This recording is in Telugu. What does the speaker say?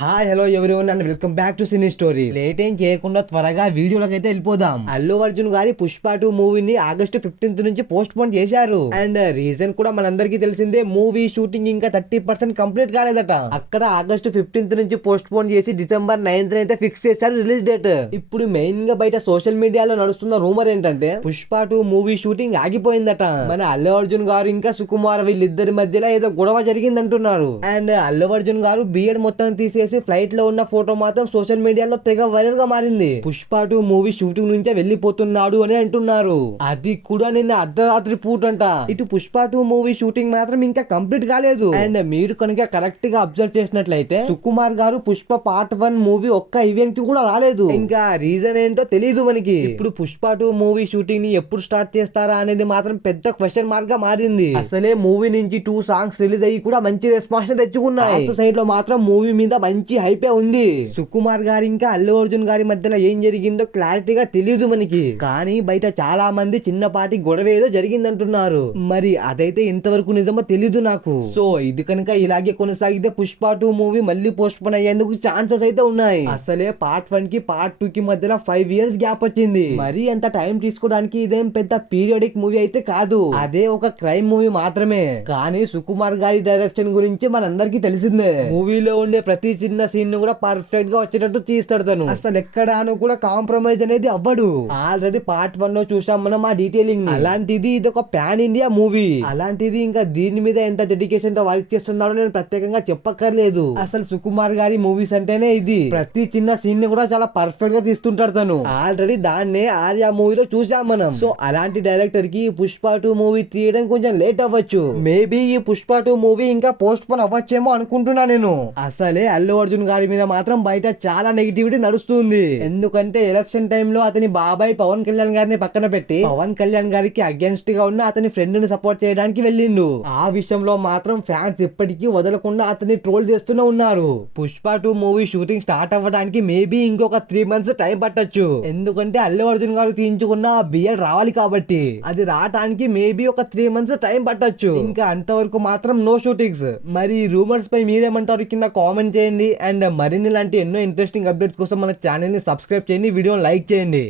Hi hello everyone and welcome back to cine story. Late ఏం చేయకుండా త్వరగా వీడియోలోకి అయితే వెళ్ళిపోదాం. అల్లు అర్జున్ గారి పుష్ప 2 మూవీని ఆగస్టు 15th నుంచి పోస్ట్ పోన్ చేశారు. అండ్ రీజన్ కూడా మనందరికీ తెలిసిందే, మూవీ షూటింగ్ ఇంకా 30% కంప్లీట్ కాలేదట. అక్కడ ఆగస్టు 15th నుంచి పోస్ట్ పోన్ చేసి డిసెంబర్ 9th అయితే ఫిక్స్ చేశారు రిలీజ్ డేట్. ఇప్పుడు మెయిన్ గా బయట సోషల్ మీడియాలో నడుస్తున్న రూమర్ ఏంటంటే పుష్ప 2 మూవీ షూటింగ్ ఆగిపోయిందట. మన అల్లు అర్జున్ గారు ఇంకా సుకుమార్ వీళ్ళిద్దరి మధ్యలో ఏదో గొడవ జరిగిందంటున్నారు. అండ్ అల్లు అర్జున్ గారు బియర్డ్ మొత్తం తీసి ఫ్లైట్ లో ఉన్న ఫోటో మాత్రం సోషల్ మీడియాలో తెగ వైరల్ గా మారింది. పుష్ప 2 మూవీ షూటింగ్ నుంచే వెళ్లిపోతున్నాడు అని అంటున్నారు. అది కూడా నిన్న అర్ధరాత్రి పూట అంట. ఇటు పుష్ప 2 మూవీ షూటింగ్ మాత్రం ఇంకా కంప్లీట్ కాలేదు. అండ్ మీరు కనుక కరెక్ట్ గా అబ్జర్వ్ చేసినట్లయితే సుకుమార్ గారు పుష్ప పార్ట్ 1 మూవీ ఒక్క ఈవెంట్ కి కూడా రాలేదు. ఇంకా రీజన్ ఏంటో తెలియదు మనకి. ఇప్పుడు పుష్ప 2 మూవీ షూటింగ్ ని ఎప్పుడు స్టార్ట్ చేస్తారా అనేది మాత్రం పెద్ద క్వశ్చన్ మార్క్ గా మారింది. అసలే మూవీ నుంచి 2 సాంగ్స్ రిలీజ్ అయ్యి కూడా మంచి రెస్పాన్స్ తెచ్చుకున్నాయి. సైడ్ లో మాత్రం మూవీ మీద మంచి హైపే ఉంది. సుకుమార్ గారి ఇంకా అల్లు అర్జున్ గారి మధ్యలో ఏం జరిగిందో క్లారిటీగా తెలియదు మనకి. కానీ బయట చాలా మంది చిన్నపాటి గొడవ ఏదో జరిగిందంటున్నారు. మరి అదైతే ఇంతవరకు నిజమో తెలీదు నాకు. సో ఇది కనుక ఇలాగే కొనసాగితే పుష్ప 2 మూవీ మళ్ళీ పోస్ట్ పోన్ అయ్యేందుకు ఛాన్సెస్ అయితే ఉన్నాయి. అసలే పార్ట్ 1 కి పార్ట్ 2 కి మధ్యలో 5 years గ్యాప్ వచ్చింది. మరి అంత టైం తీసుకోవడానికి ఇదేం పెద్ద పీరియాడిక్ మూవీ అయితే కాదు. అదే ఒక క్రైమ్ మూవీ మాత్రమే. కానీ సుకుమార్ గారి డైరెక్షన్ గురించి మనందరికీ తెలిసిందే. మూవీలో ఉండే ప్రతి చిన్న సీన్ ను కూడా పర్ఫెక్ట్ గా వచ్చేటట్టు తీస్తాడు తను. అసలు ఎక్కడాను కూడా కాంప్రమైజ్ అనేది అవ్వడు. ఆల్రెడీ పార్ట్ 1 లో చూసాం మనం ఆ డీటెయిలింగ్. అలాంటిది ఇది ఒక పాన్ ఇండియా మూవీ. అలాంటిది ఇంకా దీని మీద ఎంత డెడికేషన్ తో వర్క్ చేస్తున్నాడో నేను ప్రత్యేకంగా చెప్పక్కర్లేదు. అసలు సుకుమార్ గారి మూవీస్ అంటేనే ఇది. ప్రతి చిన్న సీన్ ని కూడా చాలా పర్ఫెక్ట్ గా తీస్తుంటాడు తను. ఆల్రెడీ దాన్నే ఆర్యా మూవీలో చూసాం మనం. సో అలాంటి డైరెక్టర్ కి పుష్ప 2 మూవీ తీయడం కొంచెం లేట్ అవ్వచ్చు. మేబీ ఈ పుష్ప 2 మూవీ ఇంకా పోస్ట్ పోన్ అవ్వచ్చేమో అనుకుంటున్నా నేను. అసలే అల్లు అర్జున్ గారి మీద మాత్రం బయట చాలా నెగిటివిటీ నడుస్తుంది. ఎందుకంటే ఎలక్షన్ టైంలో అతని బాబాయ్ పవన్ కళ్యాణ్ గారిని పక్కన పెట్టి పవన్ కళ్యాణ్ గారికి అగేన్స్ట్ గా ఉన్న అతని ఫ్రెండ్ ని సపోర్ట్ చేయడానికి వెళ్ళిండు. ఆ విషయంలో మాత్రం ఫ్యాన్స్ ఇప్పటికీ వదలకుండా అతన్ని ట్రోల్ చేస్తూనే ఉన్నారు. పుష్ప 2 మూవీ షూటింగ్ స్టార్ట్ అవ్వడానికి మేబీ ఇంకొక 3 months టైం పట్టొచ్చు. ఎందుకంటే అల్లు అర్జున్ గారు తీయించుకున్న బియర్డ్ రావాలి కాబట్టి అది రావడానికి మేబీ ఒక 3 months టైం పట్టొచ్చు. ఇంకా అంతవరకు మాత్రం నో షూటింగ్స్. మరి రూమర్స్ పై మీరేమంటారు కింద కామెంట్ చేయండి. అండ్ మరిన్ని లాంటి ఎన్నో ఇంట్రెస్టింగ్ అప్డేట్స్ కోసం మన ఛానల్ ని సబ్స్క్రైబ్ చేయండి, వీడియోని లైక్ చేయండి.